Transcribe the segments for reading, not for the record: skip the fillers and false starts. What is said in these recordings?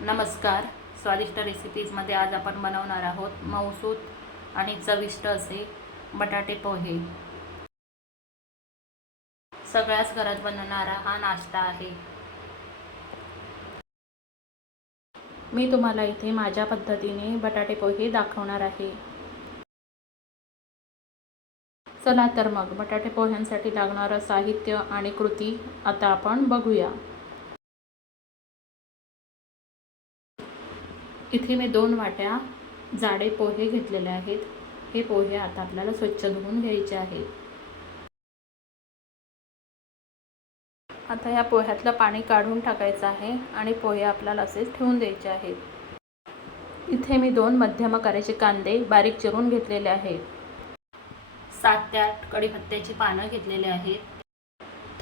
नमस्कार. स्वादिष्ट रेसिपीजमध्ये आज आपण बनवणार आहोत मऊसूत आणि चविष्ट असे बटाटे पोहे. सगळ्याच घरात बनणारा हा नाश्ता आहे. मी तुम्हाला इथे माझ्या पद्धतीने बटाटे पोहे दाखवणार आहे. चला तर मग बटाटे पोह्यांसाठी लागणारं साहित्य आणि कृती आता आपण बघूया. इथे मी 2 वाट्या जाडे पोहे घेतलेले आहेत. हे पोहे आता आपल्याला स्वच्छ धुवून घ्यायचे आहेत. आता या पोह्यातलं पाणी काढून टाकायचं आहे आणि पोहे आपल्याला असेच ठेवून द्यायचे आहेत. इथे मी 2 मध्यम आकाराचे कांदे बारीक चिरून घेतलेले आहेत. 7 ते 8 कढीपत्त्याची पानं घेतलेले आहेत.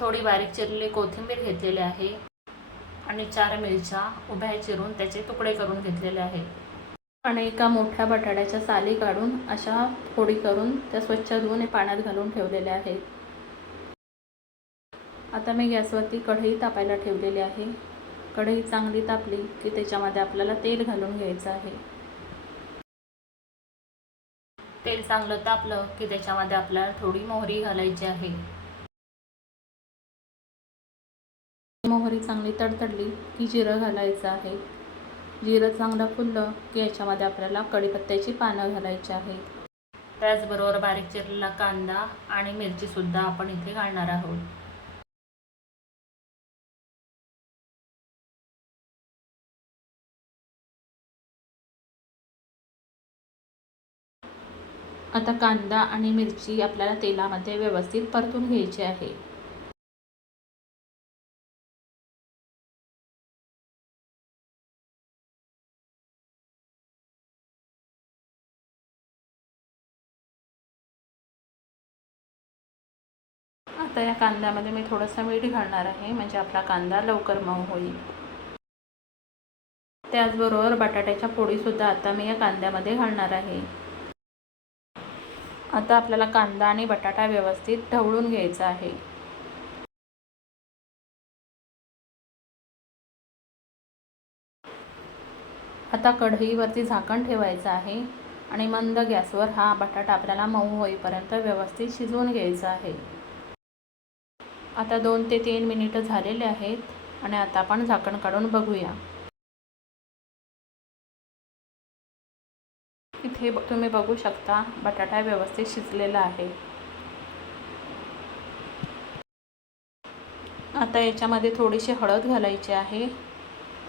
थोडी बारीक चिरलेली कोथिंबीर घेतलेली आहे आणि 4 मिरच्या उभ्या चिरून त्याचे तुकडे करून घेतलेले आहेत. आणि एका मोठ्या बटाट्याच्या साली काढून अशा फोडी करून त्या स्वच्छ धुवून पाण्यात घालून ठेवलेल्या आहेत. आता मी गॅसवरती कढई तापायला ठेवलेली आहे. कढई चांगली तापली की त्याच्यामध्ये आपल्याला तेल घालून घ्यायचं आहे. तेल चांगलं तापलं की त्याच्यामध्ये आपल्याला थोडी मोहरी घालायची आहे. मोहरी चांगली तडतडली की जिरं घालायचं आहे. जिरं चांगलं फुललं की याच्यामध्ये आपल्याला कढीपत्त्याची पानं घालायची आहेत. त्याचबरोबर बारीक चिरलेला कांदा आणि मिरचीसुद्धा आपण इथे घालणार आहोत. आता कांदा आणि मिरची आपल्याला तेलामध्ये व्यवस्थित परतून घ्यायची आहे. आता या कांद्यामध्ये मी थोडंसं मीठ घालणार आहे, म्हणजे आपला कांदा लवकर मऊ होईल. त्याचबरोबर बटाट्याच्या फोडीसुद्धा आता मी या कांद्यामध्ये घालणार आहे. आता आपल्याला कांदा आणि बटाटा व्यवस्थित ढवळून घ्यायचा आहे. आता कढईवरती झाकण ठेवायचं आहे आणि मंद गॅसवर हा बटाटा आपल्याला मऊ होईपर्यंत व्यवस्थित शिजवून घ्यायचा आहे. आता 2 ते 3 मिनिटं झालेले आहेत आणि आता आपण झाकण काढून बघूया. इथे तुम्ही बघू शकता बटाटा व्यवस्थित शिजलेला आहे. आता याच्यामध्ये थोडीशी हळद घालायची आहे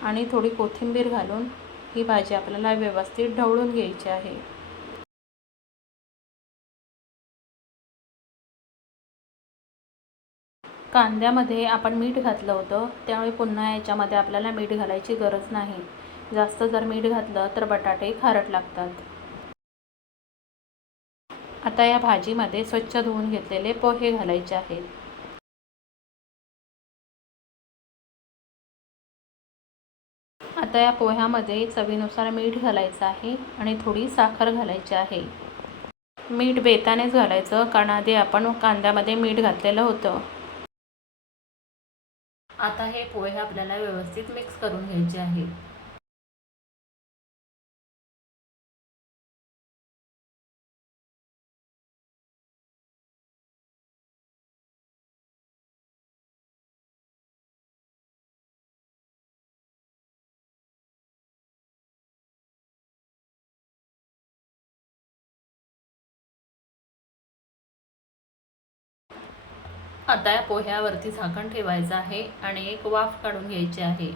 आणि थोडी कोथिंबीर घालून ही भाजी आपल्याला व्यवस्थित ढवळून घ्यायची आहे. कांद्यामध्ये आपण मीठ घातलं होतं, त्यामुळे पुन्हा याच्यामध्ये आपल्याला मीठ घालायची गरज नाही. जास्त जर मीठ घातलं तर बटाटे खारट लागतात. आता या भाजीमध्ये स्वच्छ धुवून घेतलेले पोहे घालायचे आहेत. आता या पोह्यामध्ये चवीनुसार मीठ घालायचं आहे आणि थोडी साखर घालायची आहे. मीठ बेतानेच घालायचं, कारण आधी आपण कांद्यामध्ये मीठ घातलेलं होतं. आता हे पोहे आपल्याला व्यवस्थित मिक्स करून घ्यायचे आहे. आता या पोह्यावरती झाकण ठेवायचं आहे आणि एक वाफ काढून घ्यायची आहे.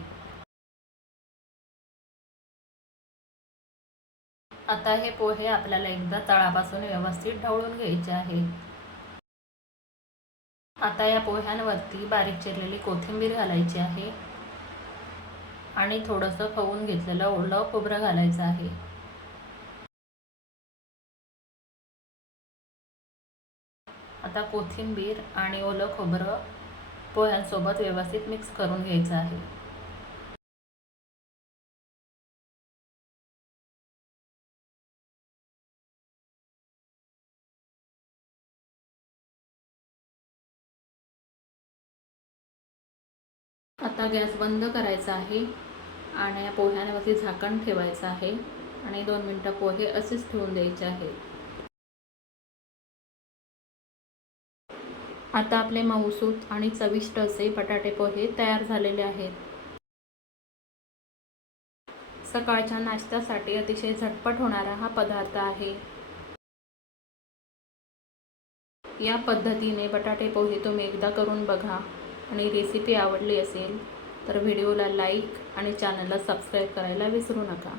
आता हे पोहे आपल्याला एकदा तळापासून व्यवस्थित ढवळून घ्यायचे आहे. आता या पोह्यांवरती बारीक चिरलेली कोथिंबीर घालायची आहे आणि थोडंसं खवून घेतलेलं ओलं खोबरं घालायचं आहे. आता कोथिंबीर आणि ओलं खोबरं पोह्यांसोबत व्यवस्थित मिक्स करून घ्यायचं आहे. आता गॅस बंद करायचा आहे आणि या पोह्यांवरती झाकण ठेवायचं आहे आणि 2 मिनटं पोहे असेच ठेवून द्यायचे आहेत. आता आपले मऊसूत आणि चविष्ट असे बटाटे पोहे तयार झालेले आहेत. सकाळच्या नाश्त्यासाठी अतिशय झटपट होणारा हा पदार्थ आहे. या पद्धतीने बटाटे पोहे तुम्ही एकदा करून बघा आणि रेसिपी आवडली असेल तर व्हिडिओला लाईक आणि चॅनलला सबस्क्राईब करायला विसरू नका.